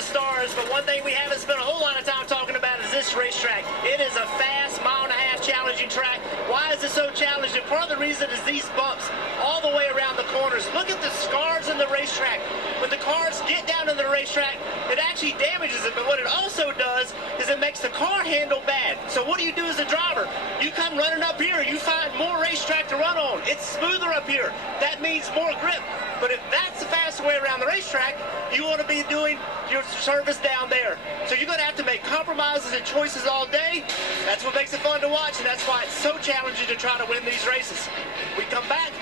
the stars, but one thing we haven't spent a whole lot of time talking about is this racetrack. It is a fast, mile-and-a-half challenging track. Why is it so challenging? Part of the reason is these bumps all the way around the corners. Look at the scars in the racetrack. When the cars get down to the racetrack, it actually damages it, but what it also does is it makes the car handle bad. So what do you do as a driver? You come running up here, you find more racetrack to run on. It's smoother up here. That means more grip. But if that's the fastest way around the racetrack, you want to be doing your service down there. So you're going to have to make compromises and choices all day. That's what makes it fun to watch, and that's why it's so challenging to try to win these races. We come back,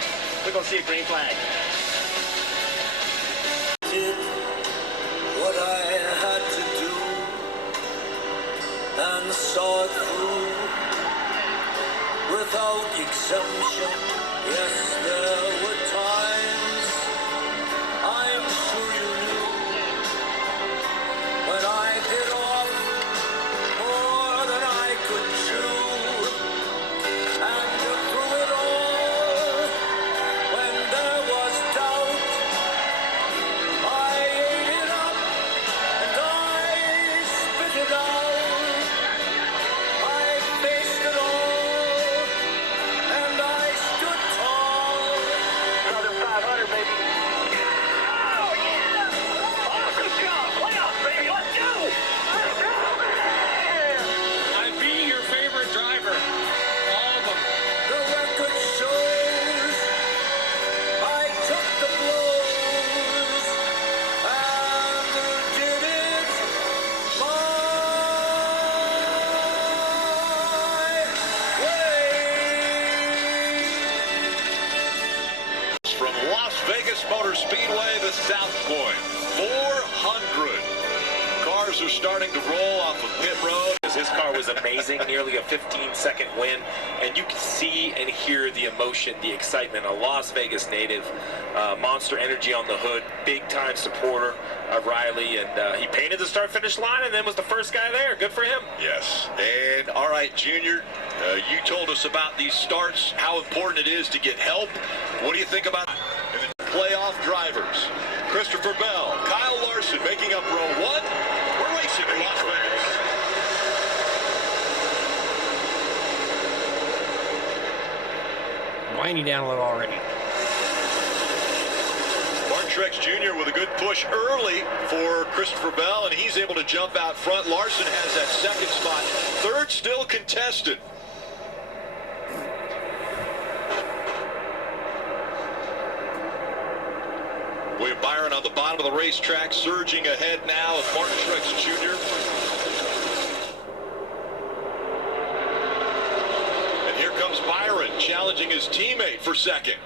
we're going to see a green flag. Did what I had to do and saw it through without exemption. Yes, there were times I'm sure you knew when I bit off more than I could chew, and through it all, when there was doubt, I ate it up and I spit it out. I faced it all and I stood tall. Another 500, baby. Oh, yeah! Awesome job! Playoffs, baby! Let's go! Let's go, man! I'd be your favorite driver. All of them. The record shows I took the blows and did it my way. From Las Vegas Motor Speedway, the South Point, 400. Cars are starting to roll off of pit road. His car was amazing, nearly a 15-second win, and you can see and hear the emotion, the excitement. A Las Vegas native, Monster Energy on the hood, big-time supporter of Riley, and he painted the start-finish line and then was the first guy there. Good for him. Yes. And all right, Junior, you told us about these starts, how important it is to get help. What do you think about playoff drivers? Christopher Bell, Kyle Larson making up row one. We're racing in Las Vegas. Winding down a little already. Mark Truex Jr. with a good push early for Christopher Bell, and he's able to jump out front. Larson has that second spot. Third still contested. We have Byron on the bottom of the racetrack, surging ahead now of Mark Truex Jr. And here comes Byron challenging his teammate for second.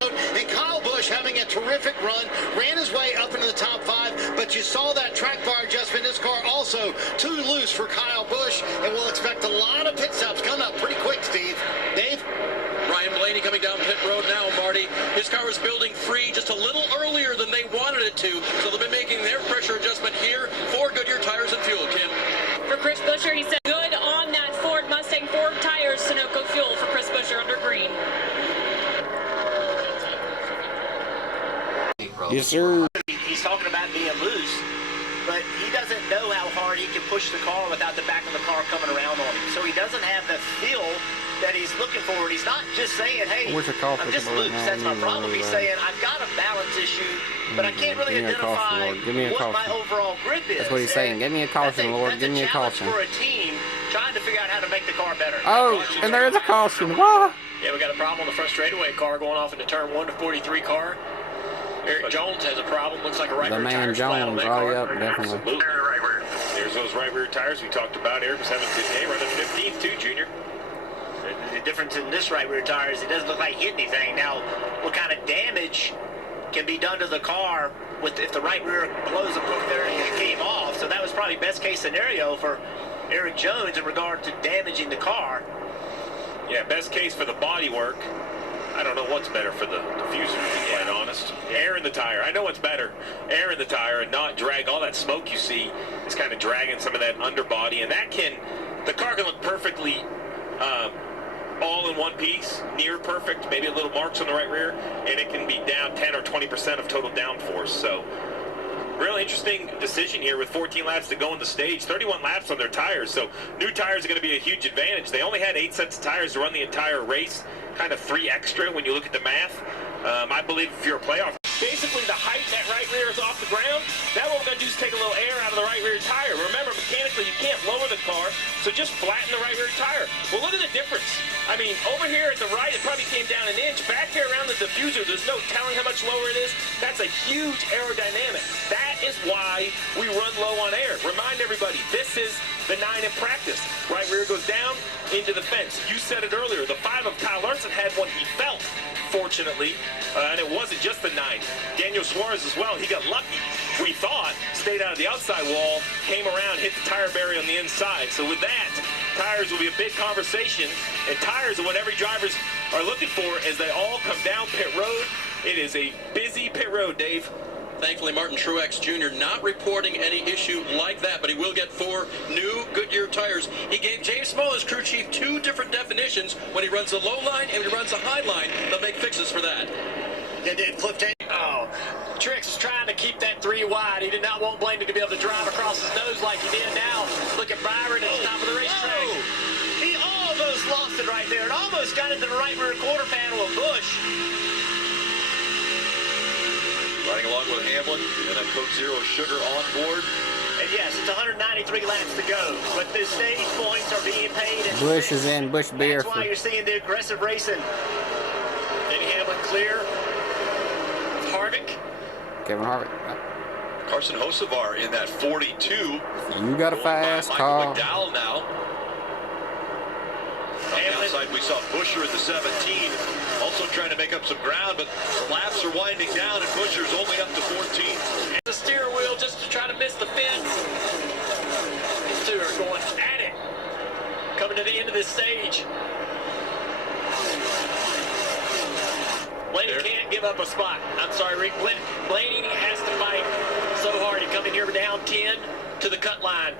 And Kyle Busch having a terrific run, ran his way up into the top 5, but you saw that track bar adjustment. His car also too loose for Kyle Busch, and we'll expect a lot of pit stops coming up pretty quick, Steve. Dave? Ryan Blaney coming down pit road now, Marty. His car is building free just a little earlier than they wanted it to, so they'll be making their pressure adjustment here for Goodyear Tires and Fuel, Kim. For Chris Buescher, he said good on that Ford Mustang Ford tires, Sunoco fuel for Chris Buescher under green. Yes, sir. He's talking about being loose, but he doesn't know how hard he can push the car without the back of the car coming around on him. So he doesn't have the feel that he's looking for. He's not just saying, hey, I'm just loose, that's my problem. He's saying, I've got a balance issue, but I can't really identify what my overall grip is. That's what he's saying. Give me a caution, Lord. Give me a caution. For a team trying to figure out how to make the car better. Oh, and there is a caution. What? Yeah, we got a problem on the front straightaway car going off into turn 1 to 43 car. Eric Jones has a problem. Looks like a right rear tire flat on that car. Yep, definitely. Absolutely. There's those right rear tires we talked about. Eric was having a good day, running 15th too, Junior. The difference in this right rear tire is it doesn't look like it hit anything. Now, what kind of damage can be done to the car if the right rear blows a hook there and it came off? So that was probably best case scenario for Eric Jones in regard to damaging the car. Yeah, best case for the body work. I don't know what's better for the diffuser, to be quite honest. Air in the tire. I know what's better. Air in the tire and not drag all that smoke you see. Is kind of dragging some of that underbody, and that can, the car can look perfectly all in one piece, near perfect, maybe a little marks on the right rear, and it can be down 10 or 20% of total downforce. So really interesting decision here with 14 laps to go in the stage, 31 laps on their tires, so new tires are going to be a huge advantage. They only had 8 sets of tires to run the entire race, kind of 3 extra when you look at the math. I believe if you're a playoff, basically the height that right rear is off the ground, that what we're going to do is take a little air out of the right rear tire. Remember, mechanically, you can't lower the car, so just flatten the right rear tire. Well, look at the difference. I mean, over here at the right, it probably came down an inch. Back here around the diffuser, there's no telling how much lower it is. That's a huge aerodynamic. That is why we run low on air. Remind everybody, this is the 9 in practice. Right rear goes down into the fence. You said it earlier, the 5 of Kyle Larson had one he felt, fortunately, and it wasn't just the 9. Daniel Suarez as well, he got lucky, we thought, stayed out of the outside wall, came around, hit the tire barrier on the inside. So with that, tires will be a big conversation, and tires are what every drivers are looking for as they all come down pit road. It is a busy pit road, Dave. Thankfully, Martin Truex Jr. not reporting any issue like that, but he will get 4 new Goodyear tires. He gave James Small, his crew chief, 2 different definitions when he runs the low line and when he runs the high line. They'll make fixes for that. Yeah, did Cliff James. Oh, Truex is trying to keep that 3 wide. He did not want Blaney to be able to drive across his nose like he did now. Look at Byron at the top of the racetrack. Oh, he almost lost it right there. It almost got into the right rear quarter panel of Busch. Riding along with Hamlin and a Coke Zero Sugar on board. And yes, it's 193 laps to go, but the stage points are being paid. Busch is in Busch beer. That's why you're seeing the aggressive racing. Denny Hamlin clear. Harvick. Kevin Harvick. Carson Hocevar in that 42. You got a fast car. Michael McDowell now. On the outside, we saw Buescher at the 17, also trying to make up some ground, but the laps are winding down, and Buescher's only up to 14. The steer wheel just to try to miss the fence. These two are going at it. Coming to the end of this stage. Blaney can't give up a spot. I'm sorry, Rick. Blaney has to fight so hard. He come in here down 10 to the cut line.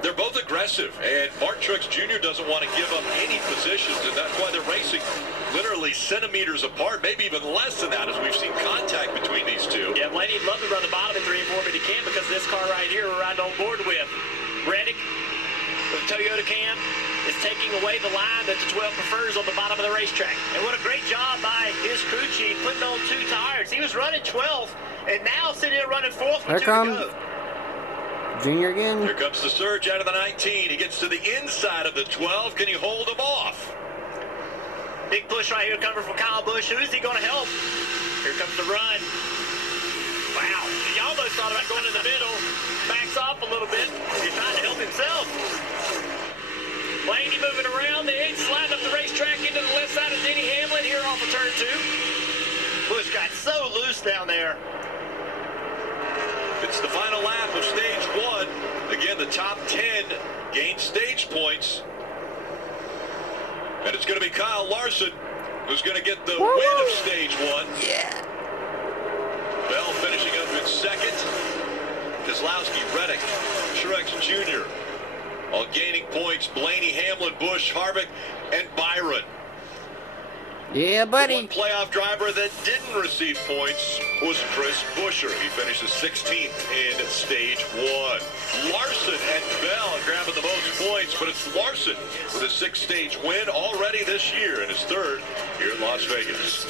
They're both aggressive, and Martin Truex Jr. doesn't want to give up any positions, and that's why they're racing literally centimeters apart, maybe even less than that, as we've seen contact between these two. Yeah, Blaney'd love to run the bottom at 3 and 4, but he can't because this car right here we're riding on board with. Reddick, with the Toyota Cam, is taking away the line that the 12 prefers on the bottom of the racetrack. And what a great job by his crew chief putting on 2 tires. He was running 12th, and now sitting here running 4th with 2 to go. Junior again. Here comes the surge out of the 19. He gets to the inside of the 12. Can he hold him off? Big push right here coming from Kyle Busch. Who's he going to help? Here comes the run. Wow. He almost thought about going in the middle. Backs off a little bit. He's trying to help himself. Blaney moving around. The 8 sliding up the racetrack into the left side of Denny Hamlin here off of turn 2. Busch got so loose down there. It's the final lap of stage 1. Again, the top 10 gain stage points. And it's going to be Kyle Larson who's going to get the win of stage 1. Yeah. Bell finishing up in second. Keselowski, Reddick, Truex Jr. all gaining points. Blaney, Hamlin, Busch, Harvick, and Byron. Yeah, buddy. The one playoff driver that didn't receive points was Chris Buescher. He finishes 16th in stage 1. Larson and Bell grabbing the most points, but it's Larson with a 6-stage win already this year and his 3rd here in Las Vegas.